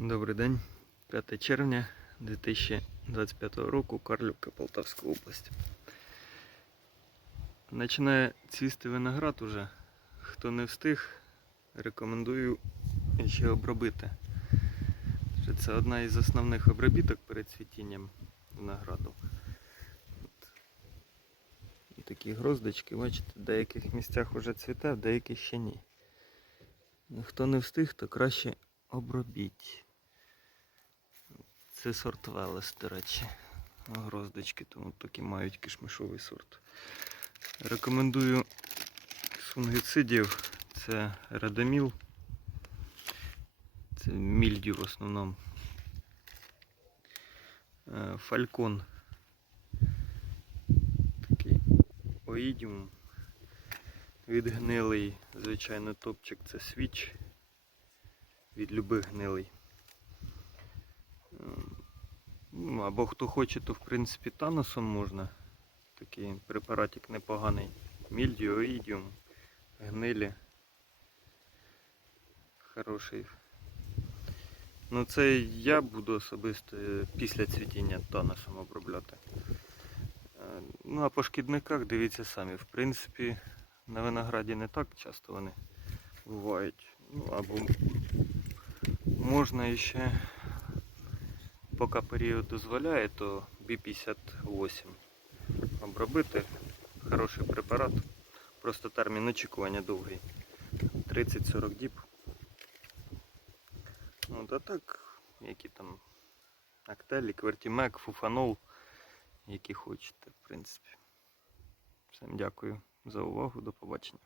Добрий день, 5 червня 2025 року, Карлівка, Полтавська область. Починає цвісти виноград уже. Хто не встиг, рекомендую ще обробити. Це одна із основних обробіток перед цвітінням винограду. Такі гроздочки, бачите, в деяких місцях вже цвіте, в деяких ще ні. Хто не встиг, то краще обробіть. Це сорт Велес, до речі. Гроздочки, тому такі мають кишмишовий сорт. Рекомендую з фунгицидів. Це радоміл. Це мільдю в основному. Е, Фалькон. Такий оїдіум. Відгнилий, звичайно, топчик це свіч. Від любих гнилий. Ем, Ну, або хто хоче, то в принципі таносом можна. Такий препаратик непоганий. Мільдіо, оїдіум, гнилі. Хороший. Ну це я буду особисто після цвітіння таносом обробляти. Е, Ну а по шкідниках дивіться самі. В принципі, на винограді не так часто вони бувають. Ну або можна ще поки період дозволяє, то B58 обробити. Хороший препарат. Просто термін очікування довгий. 30-40 діб. От, а так, які там актелі, квертімек, фуфанол, які хочете, в принципі. Всім дякую за увагу, до побачення.